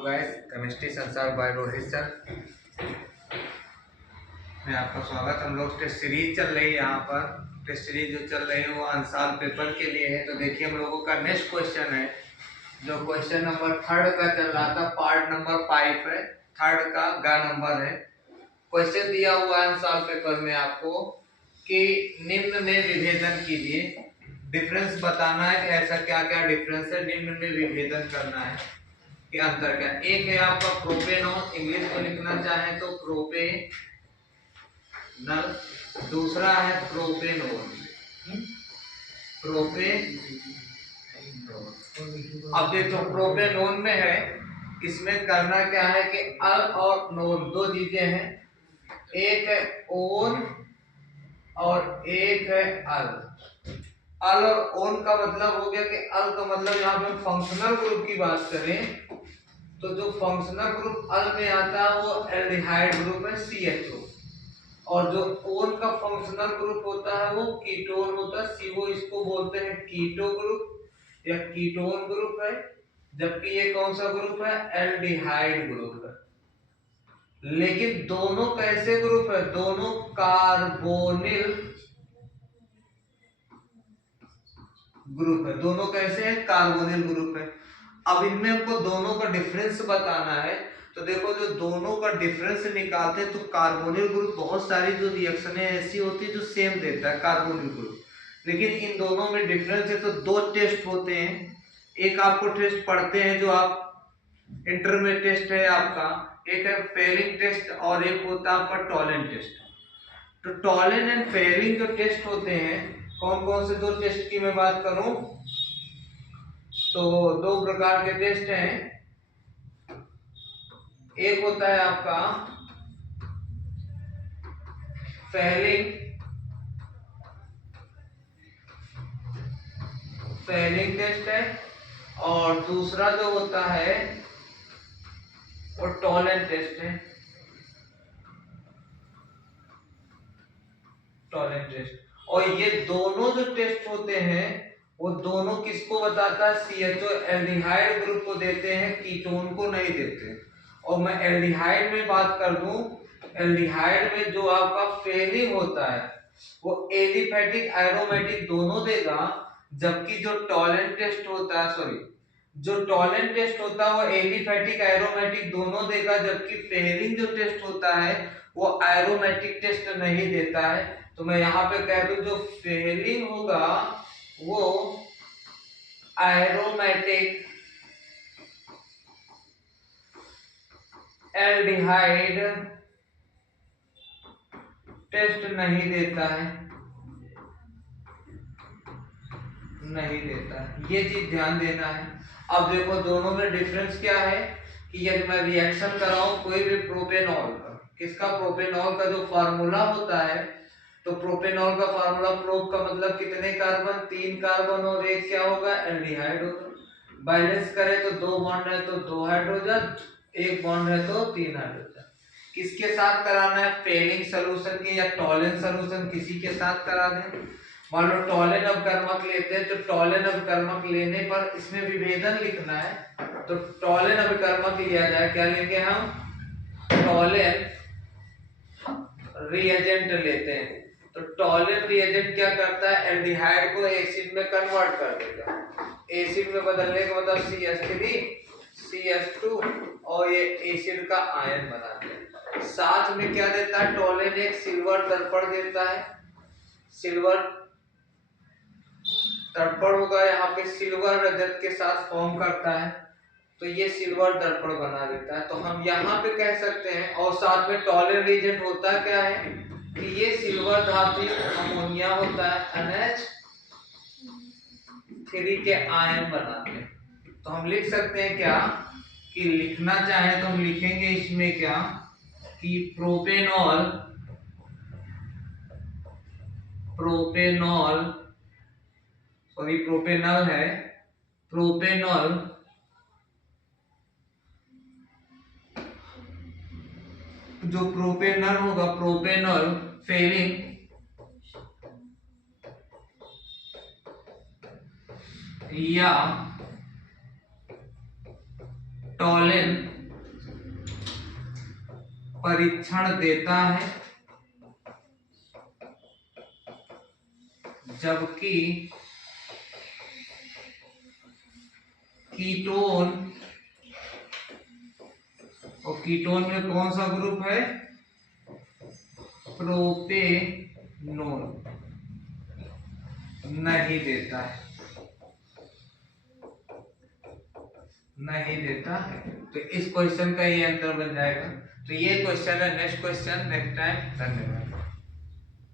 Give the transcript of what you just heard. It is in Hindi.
हेलो गाइस, केमिस्ट्री संसार बाय रोहित सर में आपका स्वागत। हम लोग टेस्ट सीरीज चल रही है। यहाँ पर टेस्ट सीरीज जो चल रही है वो आंसर पेपर के लिए है। तो देखिए हम लोगों का नेक्स्ट क्वेश्चन है, जो क्वेश्चन नंबर 3 का चल रहा था, पार्ट नंबर 5 है, 3 का गा नंबर है। क्वेश्चन दिया हुआ है आंसर पेपर में आपको कि निम्न में विभेदन कीजिए। डिफरेंस बताना है कि ऐसा क्या क्या डिफरेंस है, निम्न में विभेदन करना है कि अंतर क्या। एक है आपका प्रोपेनॉल, इंग्लिश में लिखना चाहे तो प्रोपेनल, दूसरा है प्रोपेनोल। अब देखो प्रोपेनोल में है, इसमें करना क्या है कि अल और नोन दो चीजें हैं, एक है ओन और एक है अल। अल और ओन का मतलब हो गया कि अल का मतलब यहाँ पे फंक्शनल ग्रुप की बात करें तो जो फंक्शनल ग्रुप अल में आता है वो एल्डिहाइड ग्रुप है CHO, और जो ओन का फंक्शनल ग्रुप होता है वो कीटोन होता है CO। इसको बोलते हैं कीटो ग्रुप या कीटोन ग्रुप है, जबकि ये कौन सा ग्रुप है, एल्डिहाइड ग्रुप है। लेकिन दोनों कैसे ग्रुप है, दोनों कार्बोनिल ग्रुप है। दोनों कैसे है, कार्बोनिल ग्रुप है। अब इनमें हमको दोनों का डिफरेंस बताना है। तो देखो जो दोनों का डिफरेंस निकालते हैं तो कार्बोनिल ग्रुप बहुत सारी जो रिएक्शनें ऐसी होती है जो सेम देता है कार्बोनिल ग्रुप, लेकिन इन दोनों में डिफरेंस है। तो दो टेस्ट होते हैं, एक आपको टेस्ट पढ़ते हैं जो आप इंटरमीडिएट टेस्ट है आपका, एक है फेयरिंग टेस्ट और एक होता है आपका टॉलेंट टेस्ट। तो टॉलेंट एंड फेयरिंग जो टेस्ट होते हैं, कौन कौन से दो टेस्ट की मैं बात करूं तो दो प्रकार के टेस्ट हैं। एक होता है आपका फेयरिंग टेस्ट है, और दूसरा जो होता है वो टॉलेंट टेस्ट है। टॉलेंट टेस्ट, और ये दोनों जो टेस्ट होते हैं वो दोनों किसको बताता है, CHO एल्डिहाइड ग्रुप को देते हैं, कीटोन को नहीं देते। और मैं एल्डिहाइड में बात कर दूं, एल्डिहाइड में जो आपका फेयरिंग होता है वो एलिफैटिक एरोमेटिक दोनों देगा, जबकि जो टॉलेंट टेस्ट होता है, सॉरी, जो टॉलेंट टेस्ट होता है वो एलिफैटिक एरोमेटिक दोनों देगा, जबकि फेयरिंग जो टेस्ट होता है वो एरोमेटिक टेस्ट नहीं देता है। तो मैं यहाँ पे कह दूं जो फेयरिंग होगा वो एरोमेटिक एल्डिहाइड टेस्ट नहीं देता है, नहीं देता है। ये चीज ध्यान देना है। अब देखो दोनों में डिफरेंस क्या है कि यदि मैं रिएक्शन कराऊं कोई भी प्रोपेनॉल का, किसका, प्रोपेनॉल का जो फार्मूला होता है, तो प्रोपेनॉल का फार्मूला, प्रोप का मतलब कितने कार्बन, 3 कार्बन और एक क्या होगा, एल्डिहाइड होगा। बैलेंस करें तो 2 बॉन्ड है तो 2 हाइड्रोजन, 1 बॉन्ड है तो 3 हाइड्रोजन। किसके साथ कराना है, फेलिंग सोल्यूशन के या टॉलेंट सोल्यूशन, किसी के साथ करा दें। मान लो टॉलेन अपकर्मक लेते हैं तो टॉलेन अपकर्मक लेने पर इसमें विभेदन लिखना है, तो टॉलेन अपकर्मक लिया जाए, क्या लेंगे हम, टॉलेन रिएजेंट लेते हैं। तो टॉलेन रिएजेंट क्या करता है, एल्डिहाइड को एसिड में कन्वर्ट कर देगा। एसिड में बदलने का मतलब CH3 CH2, और ये एसिड का आयन बनाते हैं। साथ में क्या देता है, टॉलेन एक सिल्वर दर्पण देता है। सिल्वर दर्पण होगा, यहाँ पे सिल्वर रजत के साथ फॉर्म करता है, तो ये सिल्वर दर्पण बना देता है। तो हम यहाँ पे कह सकते हैं, और साथ में टॉलेंट रिएजेंट होता क्या है कि ये सिल्वर धातु अमोनिया होता है, NH3 के आयन बनाते हैं। तो हम लिख सकते हैं क्या कि लिखना चाहे तो हम लिखेंगे इसमें क्या कि प्रोपेनॉल सॉरी प्रोपेनॉल है, प्रोपेनॉल जो प्रोपेनॉल होगा, प्रोपेनॉल फेयरिंग या टॉलेन परीक्षण देता है, जबकि कीटोन, और कीटोन में कौन सा ग्रुप है, प्रोपेनोन, नहीं देता है, नहीं देता है। तो इस क्वेश्चन का ये आंसर बन जाएगा। तो ये क्वेश्चन है, नेक्स्ट क्वेश्चन नेक्स्ट टाइम। धन्यवाद।